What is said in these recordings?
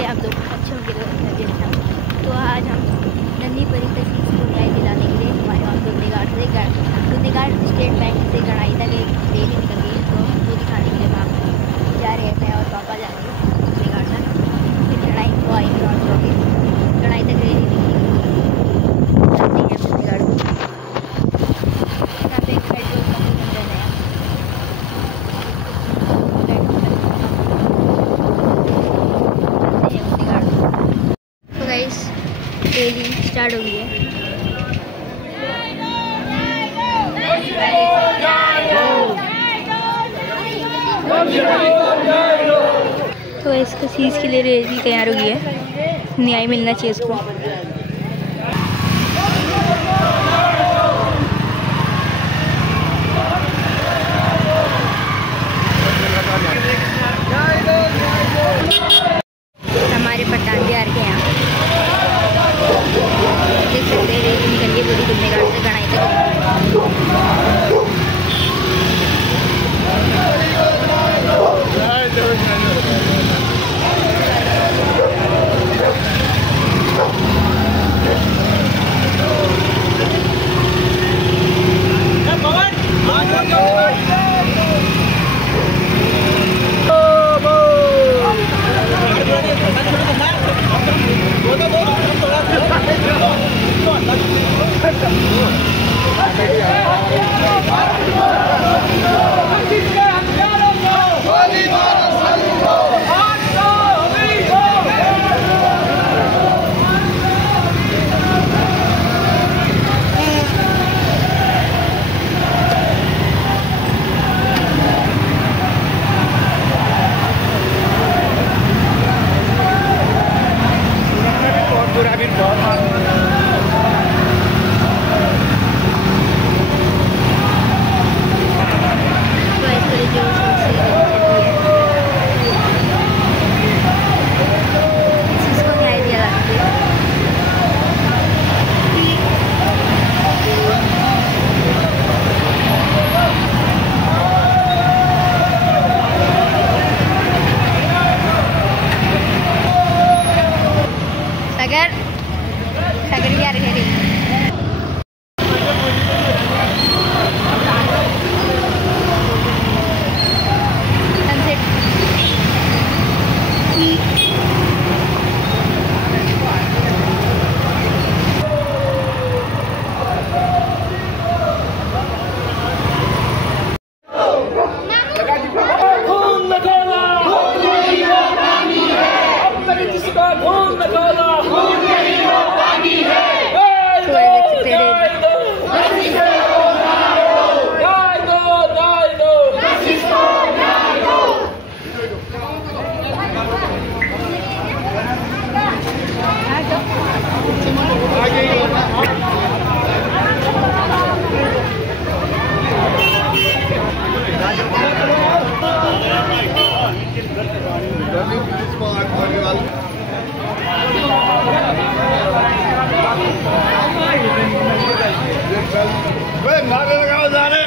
से आप लोग अच्छे होंगे तो आज हम नन्ही परी तहसील को न्याय दिलाने के लिए हमारे वहाँ दुर्नीघाट स्टेट बैंक से गढ़ाई तक एक रैली निकल गई, तो वो दिखाने के लिए वहाँ जा रहे हैं। मैं और पापा जा रहे हैं दुर्नीघाट तक, फिर गढ़ाई को आएंगे और जाओगे गढ़ाई तक रैली निकलेगी। दुर्नीघाट को यहाँ पे एक पेट्रोल पंप बन रहा है। तो गाइस रैली स्टार्ट हो गई है। तो इसको चीज़ के लिए रैली तैयार हो गई है, न्याय मिलना चाहिए इसको। हमारे पठान बिहार के यहाँ देख सकते हैं रैली निकल गई पूरी दुर्नीघाट से गढ़ाई तक। सागर भी आ रही है। नारे लगाओ जा रहे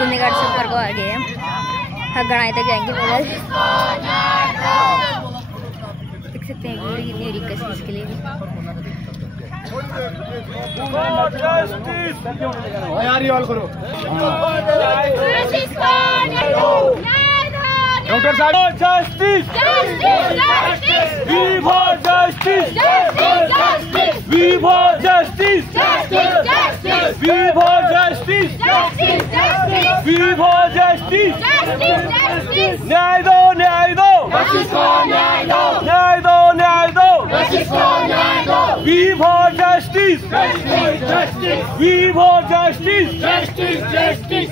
दुर्नीघाट से ऊपर को आ गए हैं, हम गढ़ाई तक जाएंगे। पैदल देख सकते हैं भीड़ कितनी हो रही है इसके लिए। डॉक्टर साहब justice we for justice we for justice we for justice we for justice न्याय दो न्याय दो न्याय दो न्याय दो we for justice we for justice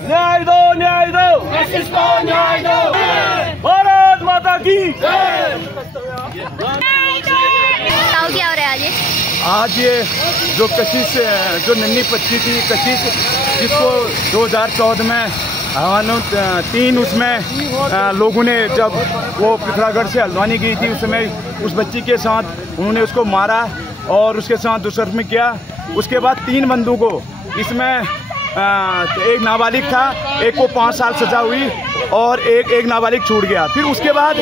न्याय दो न्याय दो की। बताओ क्या हो रहा है आज? आज ये जो कशिश, जो नन्ही बच्ची थी कशिश, जिसको 2014 में 3 उसमें लोगों ने, जब वो पिथौरागढ़ से हल्द्वानी गई थी, उस समय उस बच्ची के साथ उन्होंने उसको मारा और उसके साथ दुष्कर्म किया। उसके बाद 3 बंदों को, इसमें एक नाबालिग था, एक को 5 साल सजा हुई और एक नाबालिग छूट गया। फिर उसके बाद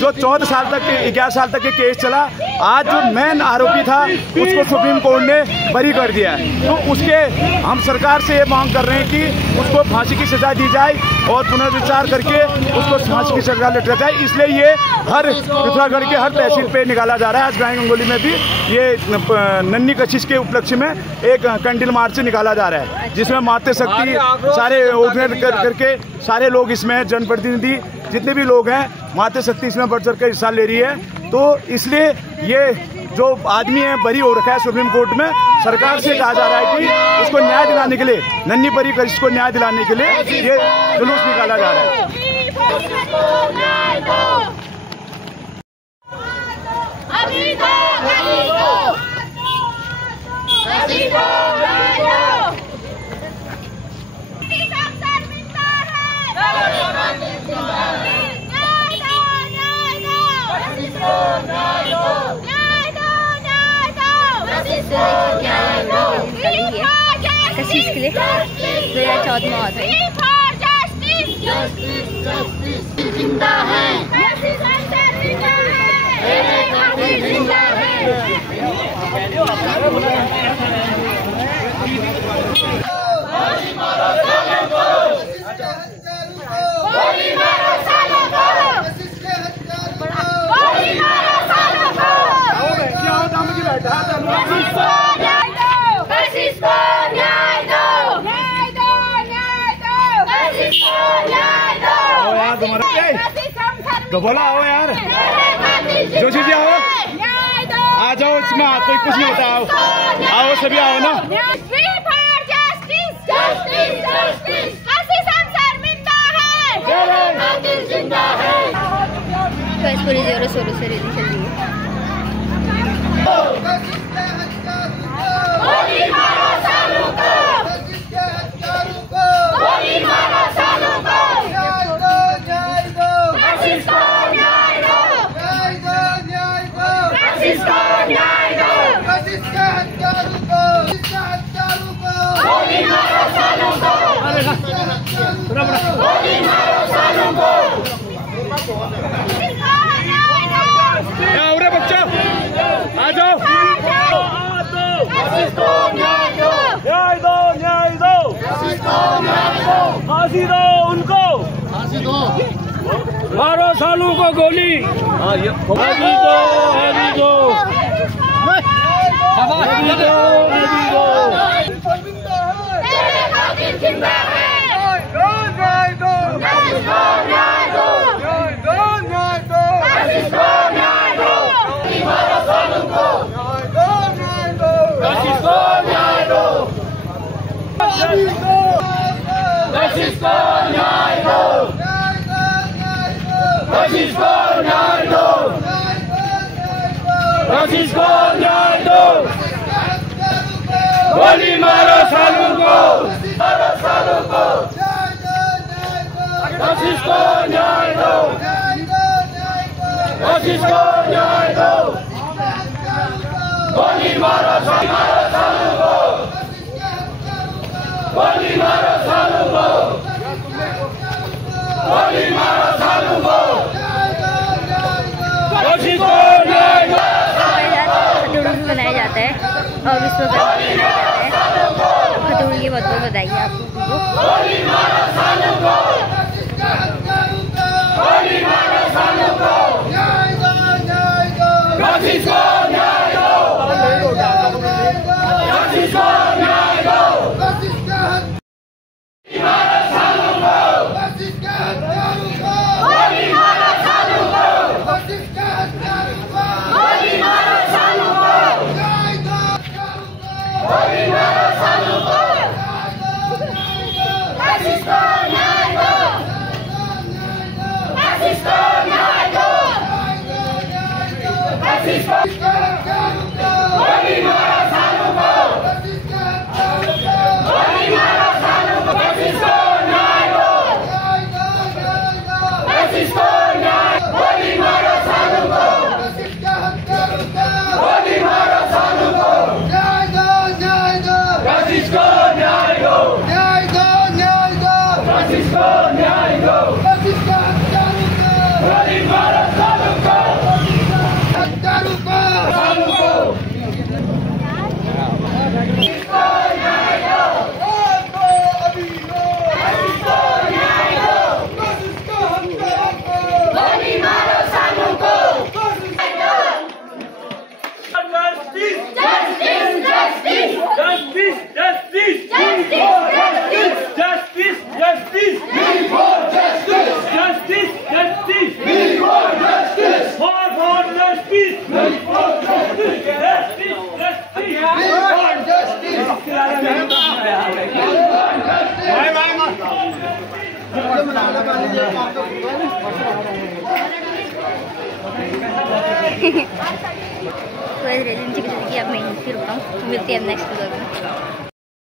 जो 14 साल तक 11 साल तक के केस चला, आज जो मेन आरोपी था उसको सुप्रीम कोर्ट ने बरी कर दिया है। तो उसके हम सरकार से ये मांग कर रहे हैं कि उसको फांसी की सजा दी जाए और पुनर्विचार करके उसको फांसी की सजा लटका जाए। इसलिए ये हर पिथौरागढ़ के हर तहसील पे निकाला जा रहा है। आज ग्रामीण गंगोली में भी ये नन्ही कशिश के उपलक्ष्य में एक कैंडल मार्च निकाला जा रहा है, जिसमें मातृ शक्ति सारे ऑर्गेनाइज करके सारे लोग, इसमें जनप्रतिनिधि जितने भी लोग हैं, मातृ शक्ति इसमें बढ़ चढ़ कर हिस्सा ले रही है। तो इसलिए ये जो आदमी है बरी हो रखा है सुप्रीम कोर्ट में, सरकार से कहा जा रहा है कि उसको न्याय दिलाने के लिए, नन्ही परी कशिश को न्याय दिलाने के लिए ये जुलूस निकाला जा रहा है। कशिश के लिए 2014 में आता है। तो बोला आओ यार, जोशी जी आओ, आ जाओ, इसमें कोई कुछ नहीं होता, आओ सभी आओ ना। बस पूरी जोरों शोरों से रैली चल रही है। अरे बच्चा आ जाओ, न्याय दो, न्याय दो, फांसी दो उनको, मारो सालों को गोली, गोली दो, गोली दो, गोली दो, गोली दो। गोली मारो सालों को, कशिश को न्याय दो, कशिश को न्याय दो, गोली मारो सालों को, गोली मारो सालों को, गोली मारो सालों को, कशिश को न्याय दो। बनाया जाता है और विश्वकर्मा बनाया जाता है। खतौड़ी की बहुत बहुत बताइए आपको। Kasisko न्याय दो। रेजिडेंसी की जिंदगी अब मैं यहीं से रुकता हूँ, मिलती है नेक्स्ट व्लॉग में।